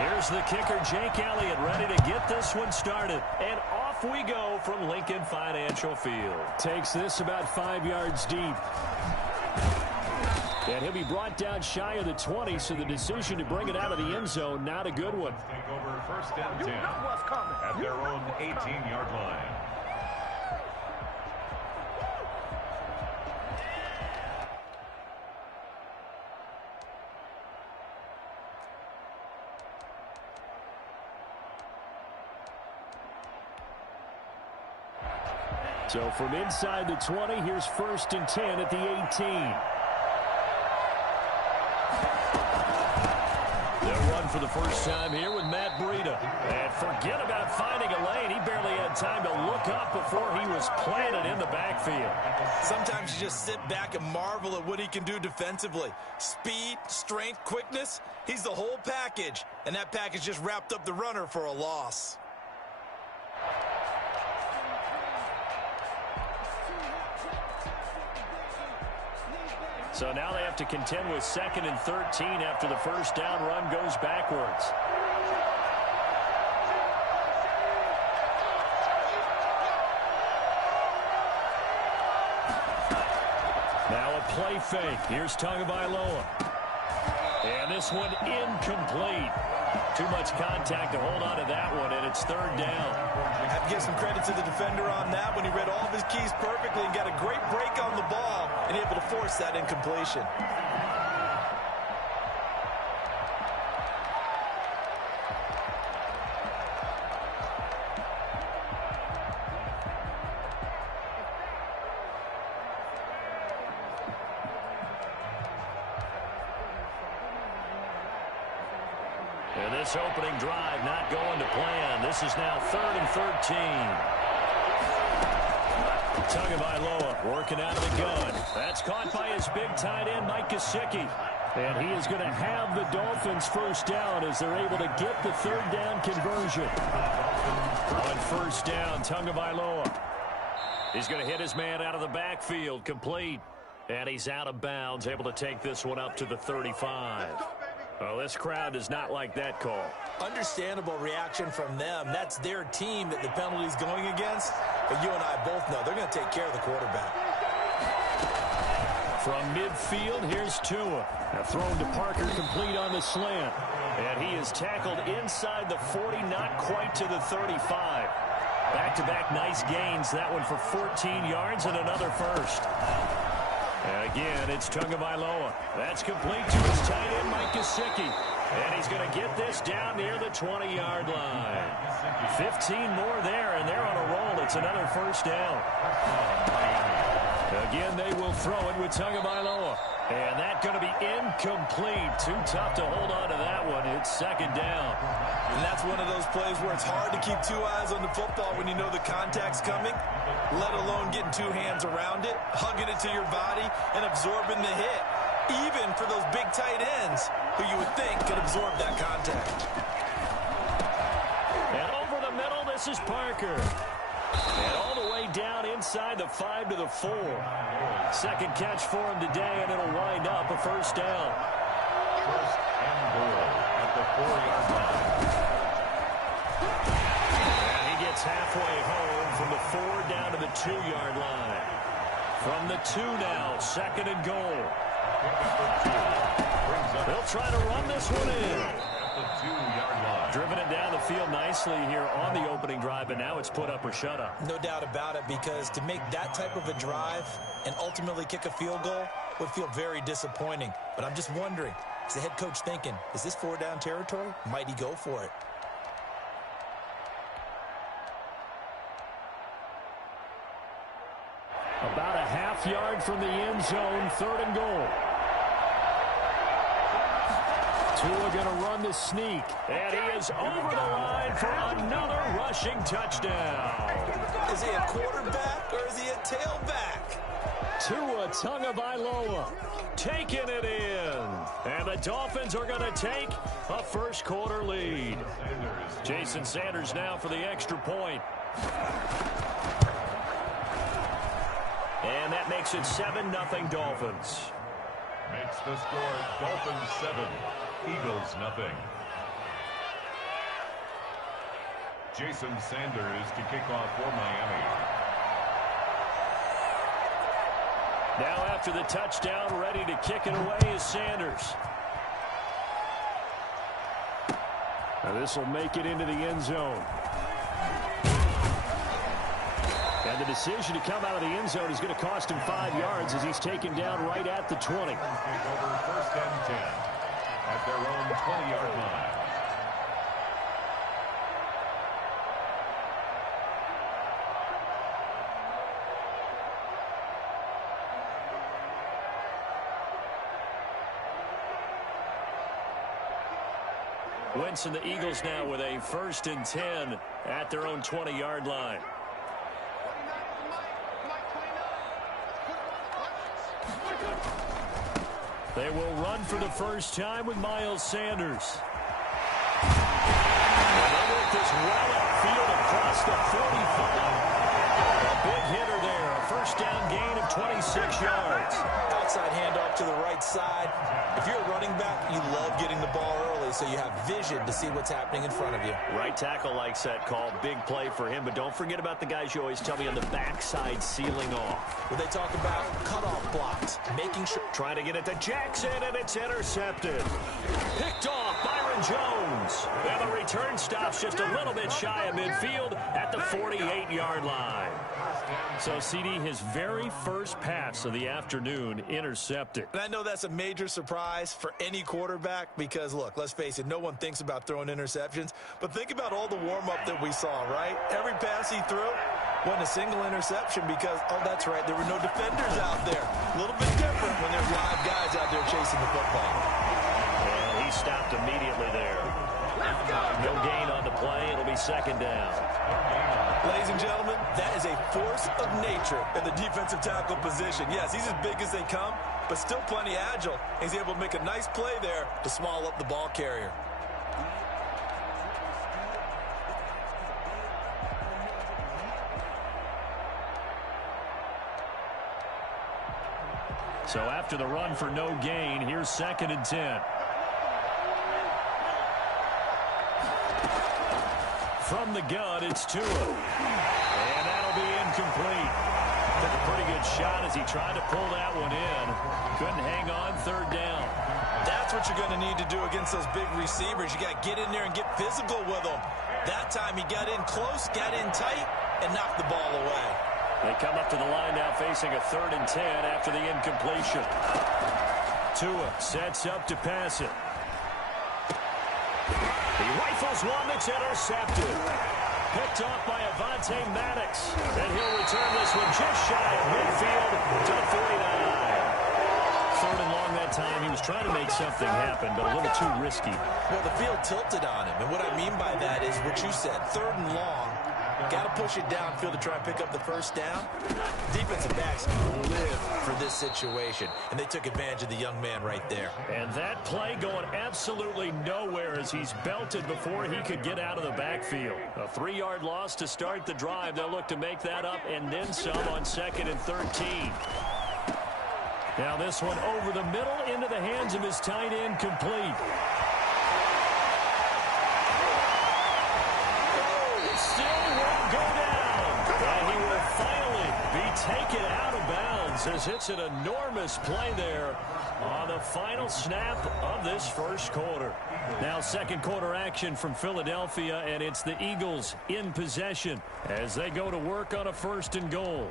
Here's the kicker, Jake Elliott, ready to get this one started. And off we go from Lincoln Financial Field. Takes this about 5 yards deep. And he'll be brought down shy of the 20, so the decision to bring it out of the end zone, not a good one. Take over first and 10 at their own 18-yard line. So from inside the 20, here's first and 10 at the 18. They'll run for the first time here with Matt Breida. And forget about finding a lane. He barely had time to look up before he was planted in the backfield. Sometimes you just sit back and marvel at what he can do defensively. Speed, strength, quickness, he's the whole package. And that package just wrapped up the runner for a loss. So now they have to contend with 2nd and 13 after the first down run goes backwards. Now a play fake. Here's Tagovailoa. And this one incomplete. Too much contact to hold on to that one, and it's 3rd down. I have to give some credit to the defender on that when he read all of his keys perfectly and got a great break on the ball and able to force that incompletion. And this opening drive not going to plan. This is now 3rd and 13. Tagovailoa working out of the gun. That's caught by his big tight end, Mike Gesicki. And he is going to have the Dolphins first down as they're able to get the 3rd down conversion. On first down, Tagovailoa. He's going to hit his man out of the backfield, complete. And he's out of bounds, able to take this one up to the 35. Oh, this crowd does not like that call. Understandable reaction from them. That's their team that the penalty's going against. But you and I both know they're going to take care of the quarterback. From midfield, here's Tua. Now thrown to Parker, complete on the slant. And he is tackled inside the 40, not quite to the 35. Back-to-back nice gains. That one for 14 yards and another first. And again, it's Tagovailoa. That's complete to his tight end, Mike Gesicki. And he's going to get this down near the 20-yard line. 15 more there, and they're on a roll. It's another first down. Again, they will throw it with Tagovailoa. And that's going to be incomplete. Too tough to hold on to that one. It's 2nd down. And that's one of those plays where it's hard to keep 2 eyes on the football when you know the contact's coming, let alone getting 2 hands around it, hugging it to your body, and absorbing the hit, even for those big tight ends who you would think could absorb that contact. And over the middle, this is Parker. And all the way down inside the 5 to the 4. Second catch for him today, and it'll wind up a first down. First and goal at the 4-yard line. And he gets halfway home from the 4 down to the 2-yard line. From the 2 now, 2nd and goal. They'll try to run this one in. At the 2-yard line. Driven it down the field nicely here on the opening drive, but now it's put up or shut up. No doubt about it, because to make that type of a drive and ultimately kick a field goal would feel very disappointing. But I'm just wondering, is the head coach thinking, is this 4-down territory? Might he go for it? About a half yard from the end zone, 3rd and goal. Tua going to run the sneak, and he is over the line for another rushing touchdown. Is he a quarterback or is he a tailback? Tua Tagovailoa taking it in. And the Dolphins are going to take a first-quarter lead. Jason Sanders now for the extra point. And that makes it 7-0 Dolphins. Makes the score Dolphins 7, Eagles nothing. Jason Sanders to kick off for Miami. Now after the touchdown, ready to kick it away is Sanders. Now this will make it into the end zone. And the decision to come out of the end zone is going to cost him 5 yards as he's taken down right at the 20. Take over 1st and 10 at their own 20-yard line. Wentz and the Eagles now with a 1st and 10 at their own 20-yard line. They will run for the first time with Miles Sanders. And they work this well upfield across the 45. A big hitter there. A 1st down gain of 26 yards. Outside handoff to the right side. If you're a running back, you love getting the ball early so you have vision to see what's happening in front of you. Right tackle likes that call. Big play for him. But don't forget about the guys you always tell me on the backside sealing off. When they talk about cutoff blocks, making sure. Trying to get it to Jackson, and it's intercepted. Picked off Byron Jones. And the return stops just a little bit shy of midfield at the 48-yard line. So, CD, his very first pass of the afternoon intercepted. And I know that's a major surprise for any quarterback because, look, let's face it, no one thinks about throwing interceptions. But think about all the warm-up that we saw, right? Every pass he threw wasn't a single interception because, oh, that's right, there were no defenders out there. A little bit different when there's live guys out there chasing the football. And he stopped immediately there. No gain on the play. It'll be 2nd down. Ladies and gentlemen, that is a force of nature in the defensive tackle position. Yes, he's as big as they come, but still plenty agile. He's able to make a nice play there to swallow up the ball carrier. So after the run for no gain, here's 2nd and 10. From the gun, it's Tua. And that'll be incomplete. Took a pretty good shot as he tried to pull that one in. Couldn't hang on 3rd down. That's what you're going to need to do against those big receivers. You got to get in there and get physical with them. That time he got in close, got in tight, and knocked the ball away. They come up to the line now facing a 3rd and 10 after the incompletion. Tua sets up to pass it. He rifles one that's intercepted. Picked off by Avonte Maddox. And he'll return this one just shy of midfield to the 49. 3rd and long that time. He was trying to make something happen, but a little too risky. Well, the field tilted on him. And what I mean by that is what you said. 3rd and long. Got to push it downfield to try and pick up the 1st down. Defensive backs live for this situation, and they took advantage of the young man right there. And that play going absolutely nowhere as he's belted before he could get out of the backfield. A 3-yard loss to start the drive. They'll look to make that up and then some on 2nd and 13. Now this one over the middle into the hands of his tight end, complete. Taken out of bounds as it's an enormous play there on the final snap of this 1st quarter. Now 2nd quarter action from Philadelphia, and it's the Eagles in possession as they go to work on a 1st and goal.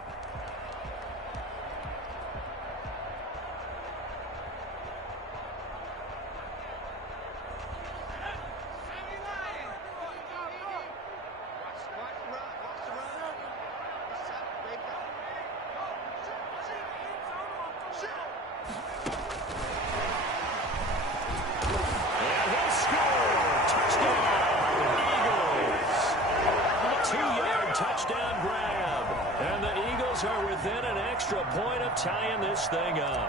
Tying this thing up.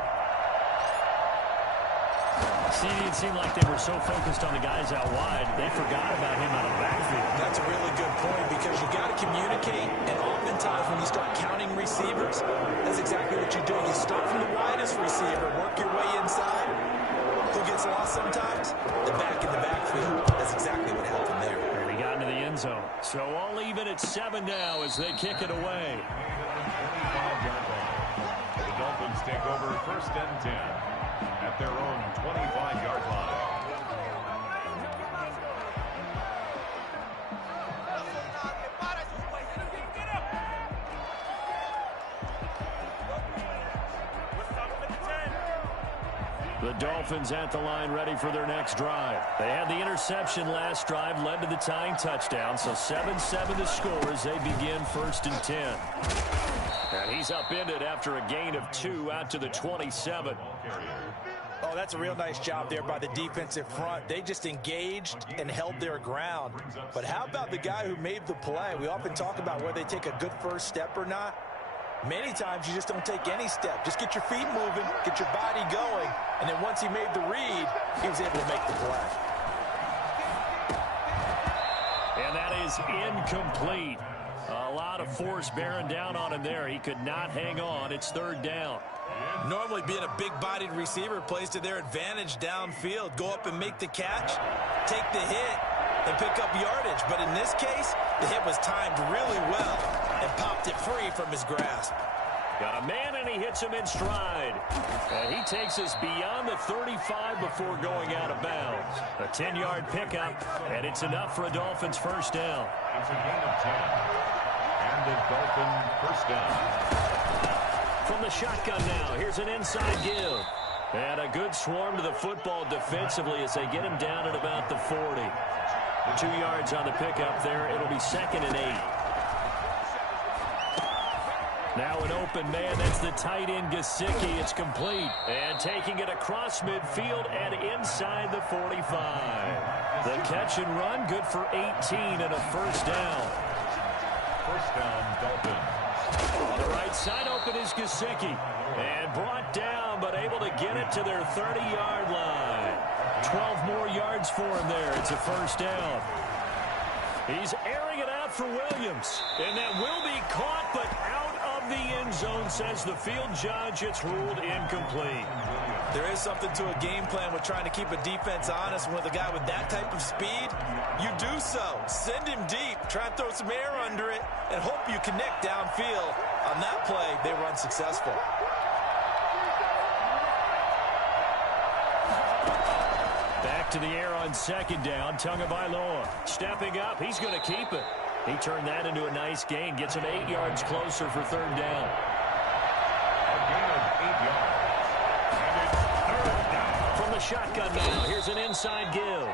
CD, it seemed like they were so focused on the guys out wide, they forgot about him out of the backfield. That's a really good point because you got to communicate, and oftentimes when you start counting receivers, that's exactly what you do. You start from the widest receiver, work your way inside. Who gets lost sometimes? The back in the backfield. That's exactly what happened there. And he got into the end end zone. So all even at 7 now as they kick it away. The Dolphins take over 1st and 10 at their own 25-yard line. The Dolphins at the line ready for their next drive. They had the interception last drive, led to the tying touchdown. So 7-7 the score as they begin 1st and 10. And he's upended after a gain of 2 out to the 27. Oh, that's a real nice job there by the defensive front. They just engaged and held their ground. But how about the guy who made the play? We often talk about whether they take a good first step or not. Many times you just don't take any step. Just get your feet moving, get your body going, and then once he made the read, he was able to make the play. And that is incomplete. A lot of force bearing down on him there. He could not hang on. It's 3rd down. Normally being a big-bodied receiver plays to their advantage downfield. Go up and make the catch, take the hit, and pick up yardage. But in this case, the hit was timed really well and popped it free from his grasp. Got a man, and he hits him in stride. And he takes us beyond the 35 before going out of bounds. A 10-yard pickup, and it's enough for a Dolphins 1st down. It's a gain of 10. And the Dolphin 1st down. From the shotgun now, here's an inside give. And a good swarm to the football defensively as they get him down at about the 40. 2 yards on the pickup there. It'll be 2nd and 8. Now an open man. That's the tight end, Gesicki. It's complete. And taking it across midfield and inside the 45. The catch and run, good for 18 and a 1st down. 1st down, Dolphins. On the right side open is Gesicki. And brought down, but able to get it to their 30-yard line. 12 more yards for him there. It's a 1st down. He's airing it out for Williams. And that will be caught, but out of the end zone, says the field judge. It's ruled incomplete. There is something to a game plan with trying to keep a defense honest. With a guy with that type of speed, you do so. Send him deep. Try and throw some air under it and hope you connect downfield. On that play, they were unsuccessful. Back to the air on 2nd down. Tagovailoa stepping up. He's going to keep it. He turned that into a nice gain. Gets him 8 yards closer for 3rd down. A gain of 8 yards. And it's 3rd down. From the shotgun now, here's an inside give.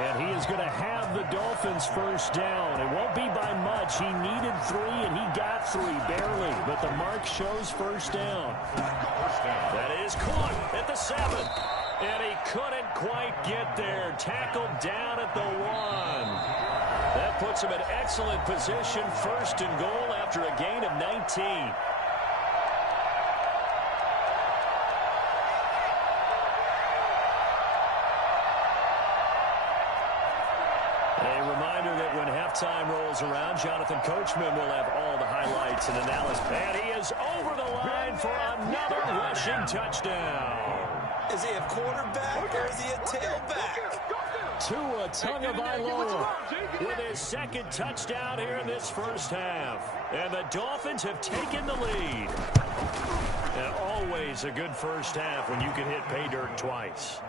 And he is going to have the Dolphins 1st down. It won't be by much. He needed 3, and he got 3, barely. But the mark shows 1st down. 1st down. That is caught at the 7. And he couldn't quite get there. Tackled down at the 1. That puts him in excellent position. 1st and goal after a gain of 19. A reminder that when halftime rolls around, Jonathan Coachman will have all the highlights and analysis. And he is over the line for another rushing touchdown. Is he a quarterback or is he a tailback? Tua Tagovailoa with his 2nd touchdown here in this 1st half. And the Dolphins have taken the lead. And always a good 1st half when you can hit pay dirt twice.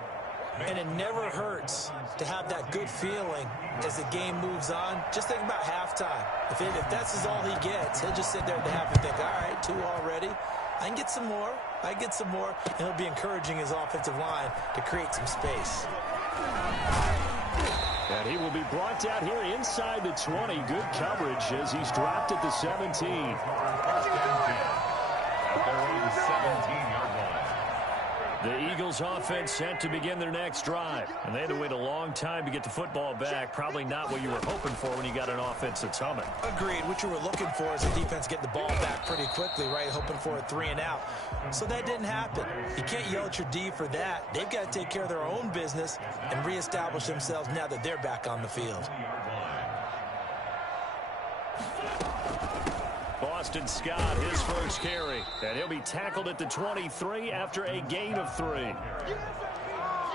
And it never hurts to have that good feeling as the game moves on. Just think about halftime. If that's all he gets, he'll just sit there at the half and think, all right, 2 already. I can get some more. I get some more. And he'll be encouraging his offensive line to create some space. And he will be brought down here inside the 20. Good coverage as he's dropped at the 17. At their own 17-yard line. The Eagles offense set to begin their next drive. And they had to wait a long time to get the football back. Probably not what you were hoping for when you got an offense that's humming. Agreed. What you were looking for is the defense getting the ball back pretty quickly, right? Hoping for a 3 and out. So that didn't happen. You can't yell at your D for that. They've got to take care of their own business and reestablish themselves now that they're back on the field. Boston Scott, his first carry. And he'll be tackled at the 23 after a gain of 3.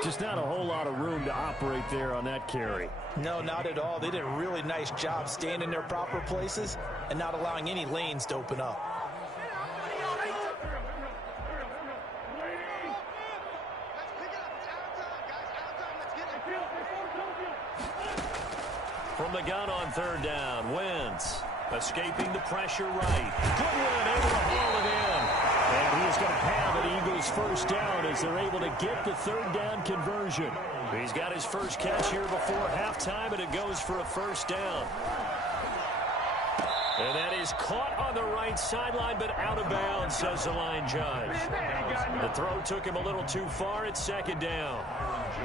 Just not a whole lot of room to operate there on that carry. No, not at all. They did a really nice job staying in their proper places and not allowing any lanes to open up. From the gun on third down, Wentz escaping the pressure right. Goodwin able to haul it in. And he is going to have an Eagles first down as they're able to get the third down conversion. He's got his first catch here before halftime, and it goes for a first down. And that is caught on the right sideline, but out of bounds, says the line judge. The throw took him a little too far. It's second down.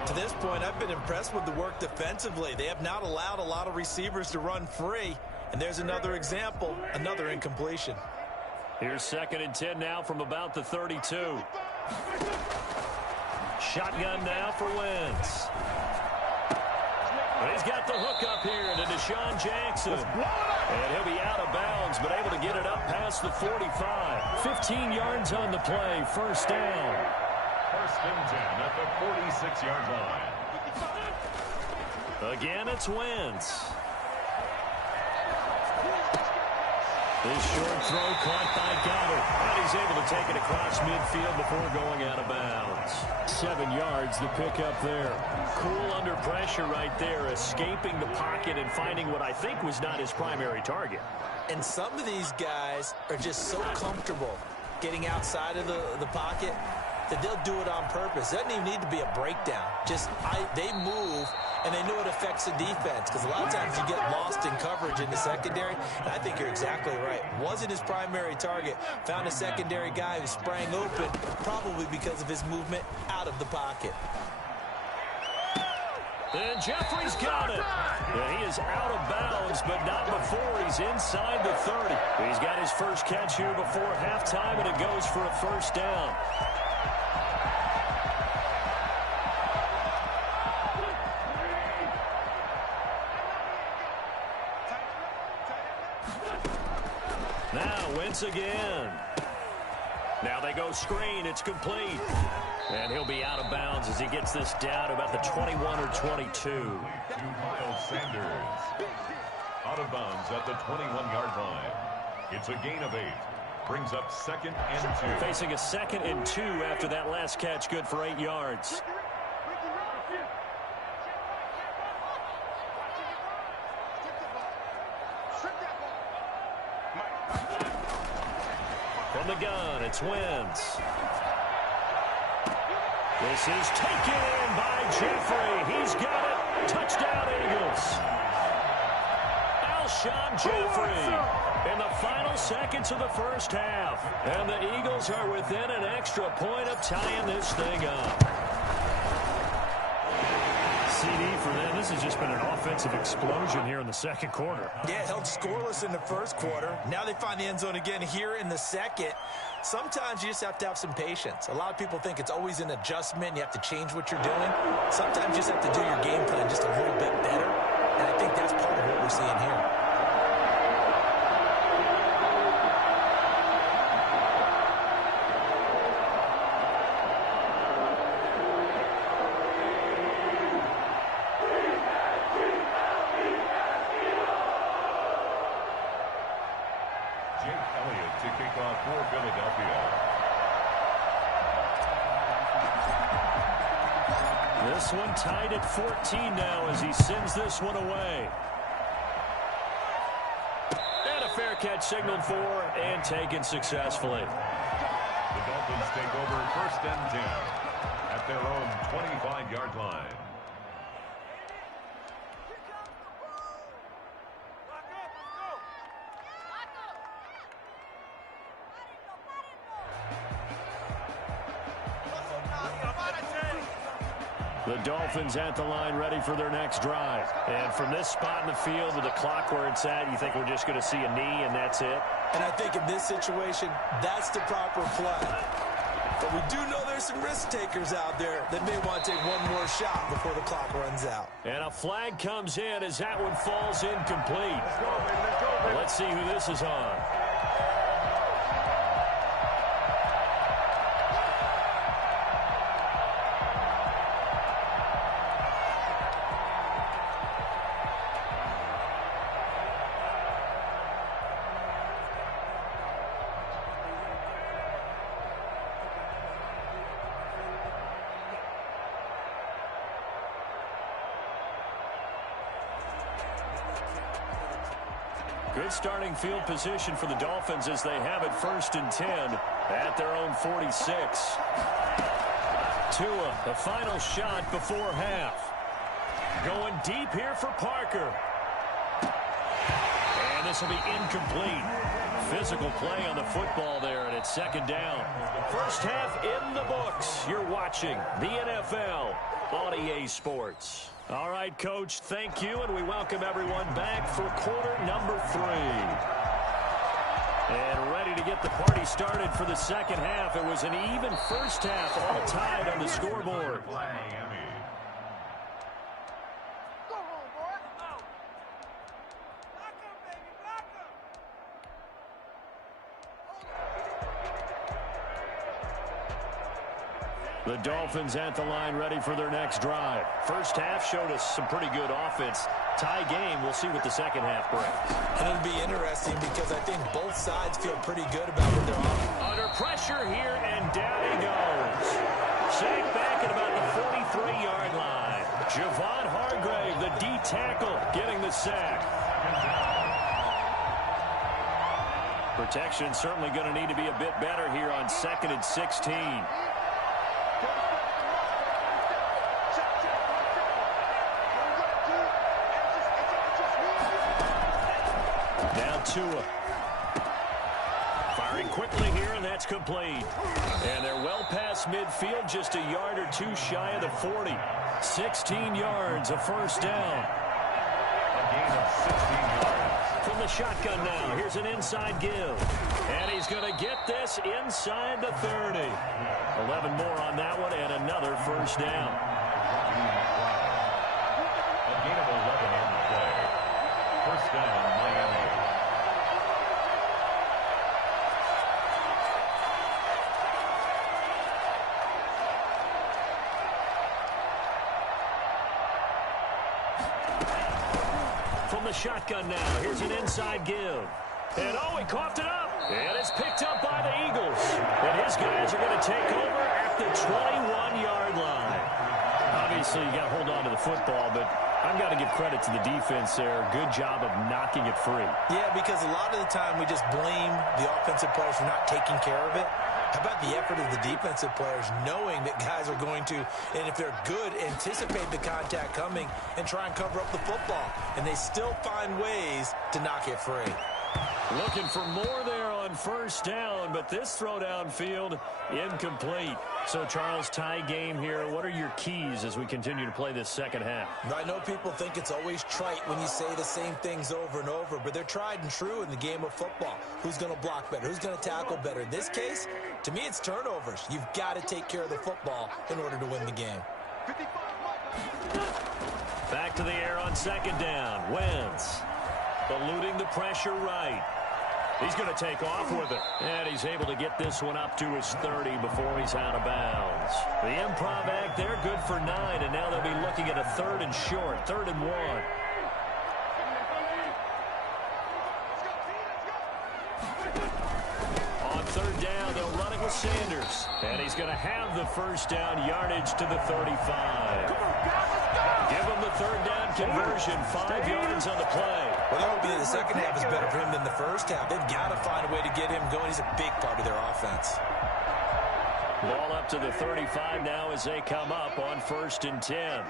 To this point, I've been impressed with the work defensively. They have not allowed a lot of receivers to run free. And there's another example, another incompletion. Here's 2nd and 10 now from about the 32. Shotgun now for Wentz. He's got the hook up here to Deshaun Jackson. And he'll be out of bounds, but able to get it up past the 45. 15 yards on the play, first down. 1st and 10 at the 46-yard line. Again, it's Wentz. This short throw caught by Goddard. And he's able to take it across midfield before going out of bounds. 7 yards, the pickup there. Cool under pressure right there, escaping the pocket and finding what I think was not his primary target. And some of these guys are just so comfortable getting outside of the pocket that they'll do it on purpose. It doesn't even need to be a breakdown. They move, and they know it affects the defense, because a lot of times you get lost in coverage in the secondary, and I think you're exactly right. Wasn't his primary target. Found a secondary guy who sprang open, probably because of his movement out of the pocket. And Jeffrey's got it. And he is out of bounds, but not before he's inside the 30. He's got his first catch here before halftime, and it goes for a first down. Now Wentz again. Now they go screen. It's complete. And he'll be out of bounds as he gets this down to about the 21 or 22. Miles Sanders out of bounds at the 21-yard line. It's a gain of 8. Brings up 2nd and 2. Facing a 2nd and 2 after that last catch, good for 8 yards. From the gun, it's Wentz. This is taken in by Jeffrey. He's got it. Touchdown, Eagles. Alshon Jeffrey in the final seconds of the first half. And the Eagles are within an extra point of tying this thing up. CD for them. This has just been an offensive explosion here in the second quarter. Yeah, held scoreless in the first quarter. Now they find the end zone again here in the second. Sometimes you just have to have some patience. A lot of people think it's always an adjustment. You have to change what you're doing. Sometimes you just have to do your game plan just a little bit better. And I think that's part of what we're seeing here. This one tied at 14 now as he sends this one away. And a fair catch signaled for and taken successfully. The Dolphins take over 1st and 10 at their own 25-yard line. The Dolphins at the line ready for their next drive. And from this spot in the field with the clock where it's at, you think we're just going to see a knee and that's it? And I think in this situation, that's the proper play. But we do know there's some risk takers out there that may want to take one more shot before the clock runs out. And a flag comes in as that one falls incomplete. Let's see who this is on. Good starting field position for the Dolphins as they have it 1st and 10 at their own 46. Tua, the final shot before half. Going deep here for Parker. And this will be incomplete. Physical play on the football there, and it's 2nd down. First half in the books. You're watching the NFL on EA Sports. All right, Coach, thank you, and we welcome everyone back for quarter number 3. And ready to get the party started for the second half. It was an even first half, all tied on the scoreboard. The Dolphins at the line ready for their next drive. First half showed us some pretty good offense. Tie game. We'll see what the second half brings. And it'll be interesting because I think both sides feel pretty good about what they're on. Under pressure here, and down he goes. Sacked back at about the 43-yard line. Javon Hargrave, the D tackle, getting the sack. Protection certainly going to need to be a bit better here on 2nd and 16. Tua. Firing quickly here, and that's complete. And they're well past midfield, just a yard or two shy of the 40. 16 yards, a first down. A gain of 16 yards. From the shotgun now, here's an inside give. And he's going to get this inside the 30. 11 more on that one, and another first down. A gain of 11 on the play. First down, Miami. From the shotgun now, here's an inside give. And oh, he coughed it up. And it's picked up by the Eagles. And his guys are going to take over at the 21-yard line. Obviously, you got to hold on to the football, but I've got to give credit to the defense there. Good job of knocking it free. Yeah, because a lot of the time we just blame the offensive players for not taking care of it. How about the effort of the defensive players knowing that guys are going to, and if they're good, anticipate the contact coming and try and cover up the football. And they still find ways to knock it free. Looking for more there on first down, but this throw downfield incomplete. So, Charles, tie game here. What are your keys as we continue to play this second half? I know people think it's always trite when you say the same things over and over, but they're tried and true in the game of football. Who's going to block better? Who's going to tackle better? In this case, to me, it's turnovers. You've got to take care of the football in order to win the game. Back to the air on second down. Wentz eluding the pressure right. He's going to take off with it. And he's able to get this one up to his 30 before he's out of bounds. The improv act there, good for 9. And now they'll be looking at a 3rd and short, 3rd and 1. On 3rd down, they'll run it with Sanders. And he's going to have the first down, yardage to the 35. Give him the 3rd down conversion, 5 yards on the play. Well, that would be the second half is better for him than the first half. They've got to find a way to get him going. He's a big part of their offense. Ball up to the 35 now as they come up on 1st and 10.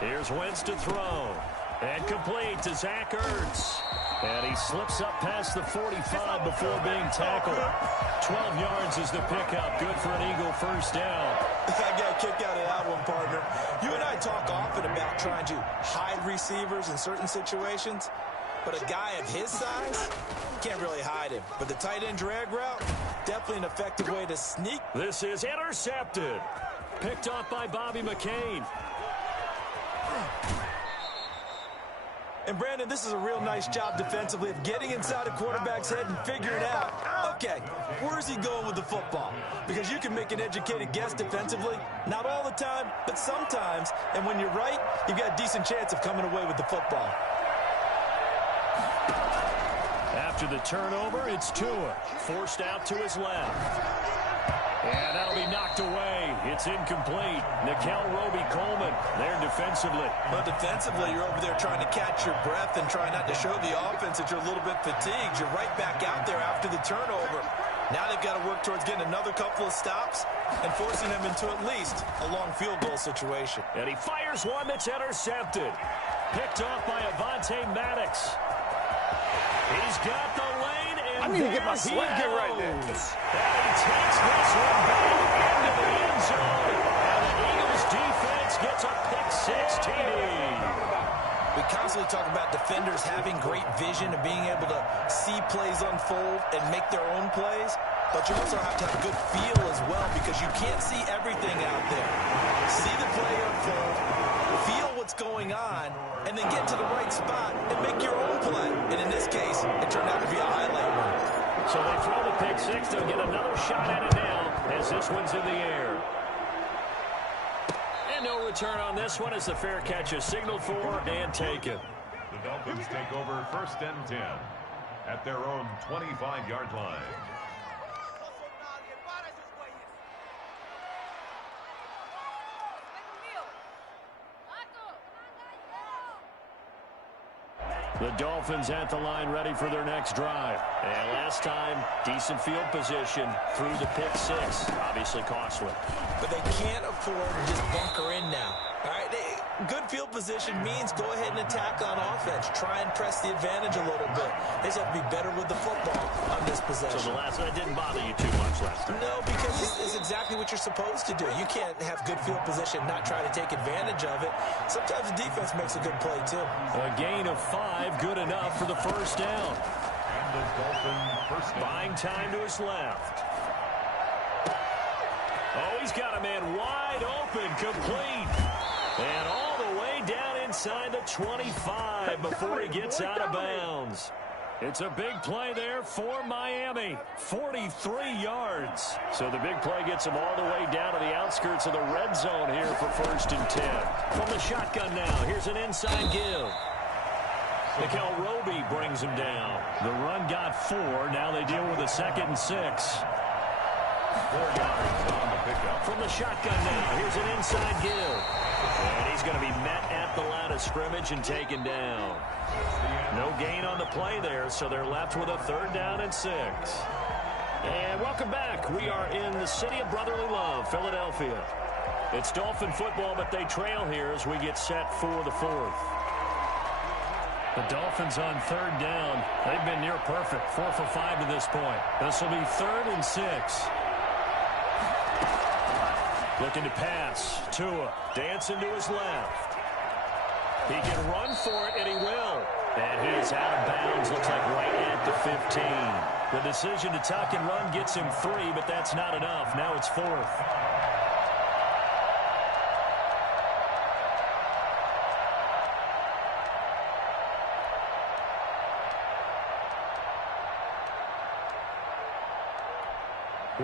Here's Wentz to throw. And complete to Zach Ertz. And he slips up past the 45 before being tackled. 12 yards is the pickup. Good for an Eagle first down. I got a kick out of that one, partner. You and I talk often about trying to hide receivers in certain situations, but a guy of his size can't really hide him. But the tight end drag route, definitely an effective way to sneak. This is intercepted. Picked off by Bobby McCain. And, Brandon, this is a real nice job defensively of getting inside a quarterback's head and figuring out, okay, where's he going with the football? Because you can make an educated guess defensively, not all the time, but sometimes. And when you're right, you've got a decent chance of coming away with the football. After the turnover, it's Tua, forced out to his left. And that'll be knocked away. It's incomplete. Nikel Roby-Coleman there defensively. Well, defensively, you're over there trying to catch your breath and try not to show the offense that you're a little bit fatigued. You're right back out there after the turnover. Now they've got to work towards getting another couple of stops and forcing them into at least a long field goal situation. And he fires one that's intercepted. Picked off by Avonte Maddox. He's got the lane, and I need to get my swing get right there. And he takes this one back into the end zone. And the Eagles defense gets a pick-six TD. We constantly talk about defenders having great vision and being able to see plays unfold and make their own plays. But you also have to have good feel as well because you can't see everything out there. See the play unfold, feel what's going on, and then get to the right spot and make your own play. And in this case, it turned out to be a highlight run. So they throw the pick-six. They'll get another shot at it now as this one's in the air. And no return on this one as the fair catch is signaled for and taken. The Dolphins take over 1st and 10 at their own 25-yard line. The Dolphins at the line ready for their next drive. And last time, decent field position through the pick-six. Obviously costly. But they can't afford to just bunker in now. All right, good field position means go ahead and attack on offense. Try and press the advantage a little bit. They just have to be better with the football on this possession. So the last one didn't bother you too much last time? No, because it's exactly what you're supposed to do. You can't have good field position, not try to take advantage of it. Sometimes the defense makes a good play, too. A gain of 5, good enough for the first down. And the Dolphin first down. Buying time to his left. Oh, he's got a man wide open, complete. And all the way down inside the 25 before he gets out of bounds. It's a big play there for Miami. 43 yards. So the big play gets him all the way down to the outskirts of the red zone here for 1st and 10. From the shotgun now, here's an inside give. Nikel Roby brings him down. The run got 4. Now they deal with a 2nd and 6. 4 yards on the pickup. From the shotgun now, here's an inside give. And he's going to be met at the line of scrimmage and taken down. No gain on the play there, so they're left with a 3rd down and 6. And welcome back. We are in the city of brotherly love, Philadelphia. It's Dolphin football, but they trail here as we get set for the 4th. The Dolphins on 3rd down. They've been near perfect, 4 for 5 to this point. This will be 3rd and 6. Looking to pass. Tua dancing to his left. He can run for it, and he will. And he is out of bounds, looks like right at the 15. The decision to tuck and run gets him 3, but that's not enough. Now it's 4th.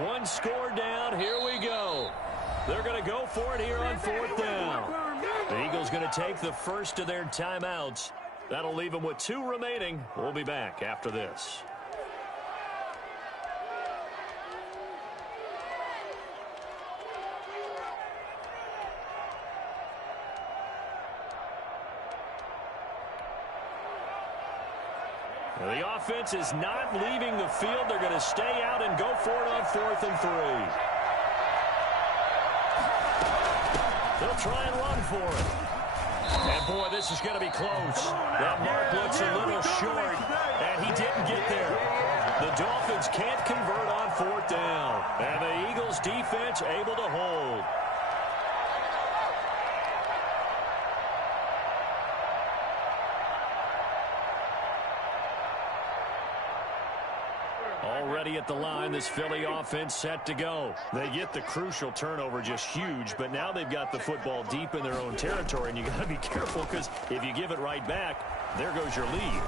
One score down. Here we go. They're going to go for it here on 4th down. The Eagles going to take the first of their timeouts. That'll leave them with 2 remaining. We'll be back after this. The offense is not leaving the field. They're going to stay out and go for it on 4th and 3. They'll try and run for it. And, boy, this is going to be close. That mark looks a little short, and he didn't get there. The Dolphins can't convert on 4th down. And the Eagles defense able to hold. Already at the line, this Philly offense set to go. They get the crucial turnover, just huge, but now they've got the football deep in their own territory, and you got to be careful because if you give it right back, there goes your lead.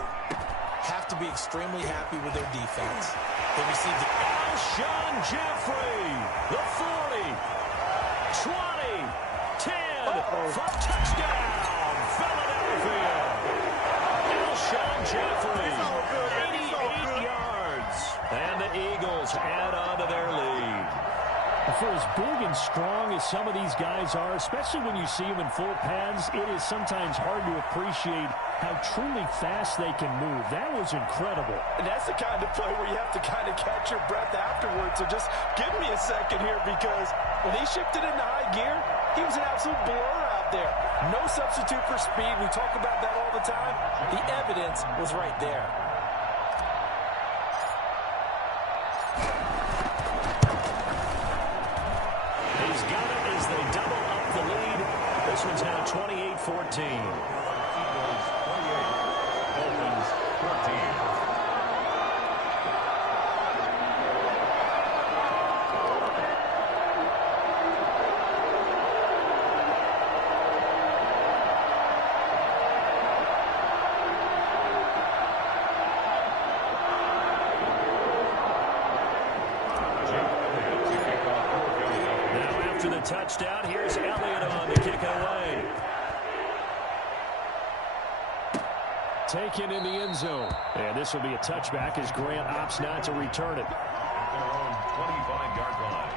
Have to be extremely happy with their defense. They received the Alshon Jeffrey, the 40, 20, 10, for touchdown, Philadelphia. Alshon Jeffrey, 88 yards. And the Eagles add on to their lead. For as big and strong as some of these guys are, especially when you see them in full pads, it is sometimes hard to appreciate how truly fast they can move. That was incredible. And that's the kind of play where you have to kind of catch your breath afterwards. So just give me a second here, because when he shifted into high gear, he was an absolute blur out there. No substitute for speed. We talk about that all the time. The evidence was right there. He's got it as they double up the lead. This one's now 28-14. Eagles 28, Dolphins 14. Touchdown. Here's Elliott on to kick it away. Taken in the end zone. And this will be a touchback as Grant opts not to return it. At their own 25-yard line.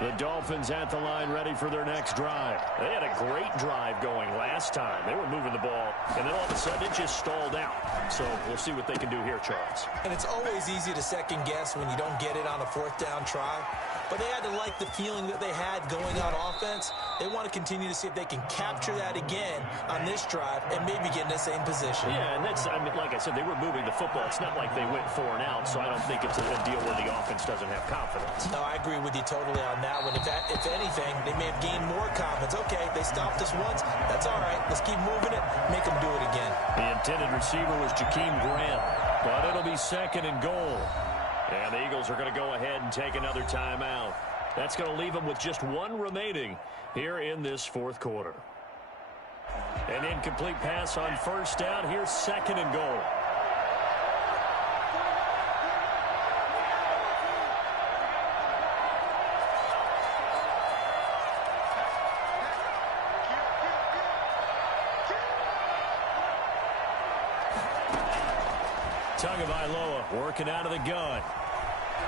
The Dolphins at the line, ready for their next drive. They had a great drive going last time. They were moving the ball, and then all of a sudden it just stalled out. So we'll see what they can do here, Charles. And it's always easy to second guess when you don't get it on a fourth down try. But they had to like the feeling that they had going on offense. They want to continue to see if they can capture that again on this drive and maybe get in the same position. Yeah, and that's, I mean, like I said, they were moving the football. It's not like they went 4 and out, so I don't think it's a deal where the offense doesn't have confidence. No, I agree with you totally on that one. If anything, they may have gained more confidence. Okay, they stopped us once. That's all right. Let's keep moving it. Make them do it again. The intended receiver was Jakeem Grant, but it'll be 2nd and goal. And the Eagles are going to go ahead and take another timeout. That's going to leave them with just 1 remaining here in this 4th quarter. An incomplete pass on 1st down. Here's 2nd and goal. Tagovailoa working out of the gun.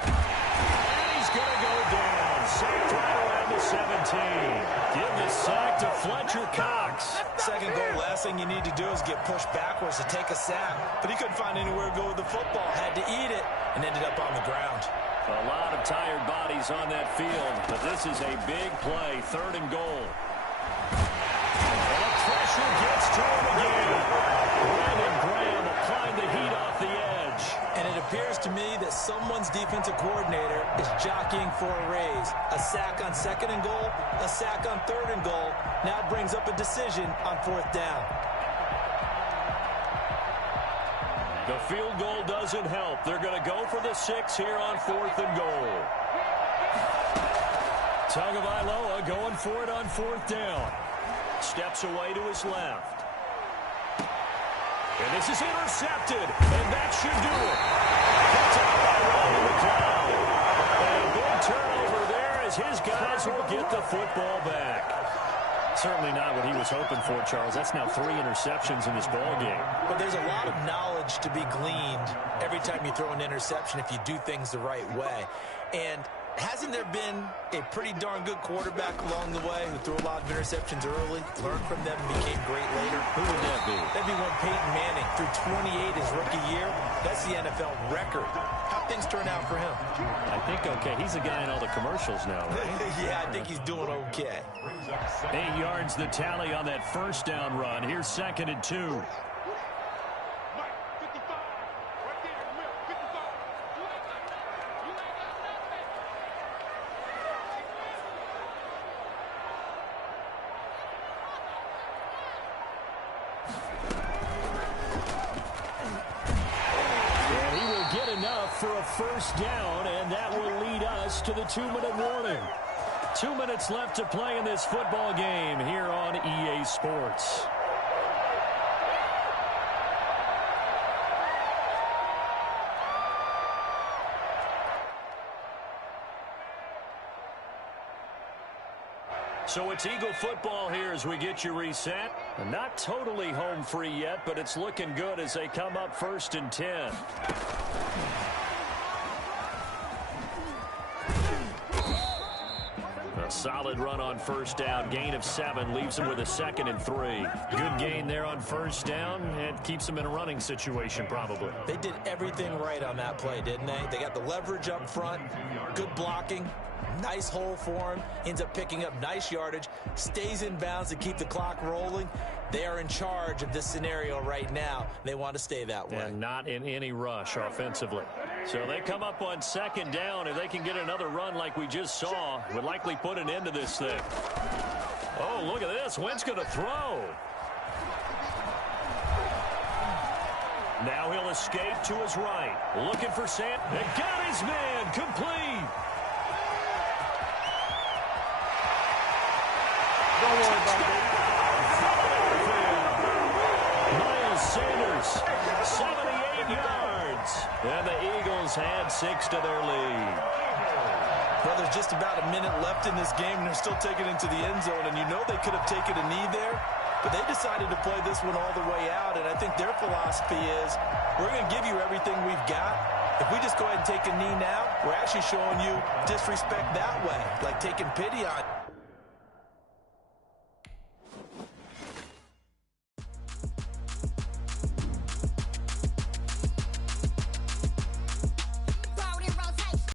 And he's going to go down. Sacked right around the 17. Give the sack to Fletcher Cox. 2nd goal, last thing you need to do is get pushed backwards to take a sack. But he couldn't find anywhere to go with the football. Had to eat it and ended up on the ground. A lot of tired bodies on that field, but this is a big play. 3rd and goal. And the pressure gets to him again. Brandon Graham applying the heat off the edge. And it appears to me that someone's defensive coordinator is jockeying for a raise. A sack on 2nd and goal, a sack on 3rd and goal. Now brings up a decision on 4th down. The field goal doesn't help. They're going to go for the 6 here on 4th and goal. Tagovailoa going for it on 4th down. Steps away to his left. And this is intercepted, and that should do it. Picked up by Ron McLeod. And a big turnover there as his guys will get the football back. Certainly not what he was hoping for, Charles. That's now 3 interceptions in this ball game. But there's a lot of knowledge to be gleaned every time you throw an interception if you do things the right way. And hasn't there been a pretty darn good quarterback along the way who threw a lot of interceptions early, learned from them, and became great later? Who would that be? That'd be one Peyton Manning. Threw 28 his rookie year. That's the NFL record. How'd things turn out for him? I think okay. He's the guy in all the commercials now, right? Yeah, I think he's doing okay. 8 yards the tally on that 1st down run. Here's 2nd and 2. For a 1st down, and that will lead us to the 2-minute warning. 2 minutes left to play in this football game here on EA Sports. So it's Eagle football here as we get you reset. Not totally home free yet, but it's looking good as they come up 1st and 10. A solid run on 1st down. Gain of 7 leaves them with a 2nd and 3. Good gain there on 1st down and keeps them in a running situation probably. They did everything right on that play, didn't they? They got the leverage up front, good blocking, nice hole for him, ends up picking up nice yardage, stays in bounds to keep the clock rolling. They are in charge of this scenario right now. They want to stay that way. And not in any rush offensively. So they come up on 2nd down. If they can get another run like we just saw, would likely put an end to this thing. Oh, look at this. Wentz going to throw. Now he'll escape to his right. Looking for Sam. It got his man. Complete. Don't worry about it. Sanders, 78 yards. And the Eagles had 6 to their lead. Well, there's just about a minute left in this game, and they're still taking it into the end zone. And you know they could have taken a knee there, but they decided to play this one all the way out. And I think their philosophy is, we're going to give you everything we've got. If we just go ahead and take a knee now, we're actually showing you disrespect that way, like taking pity on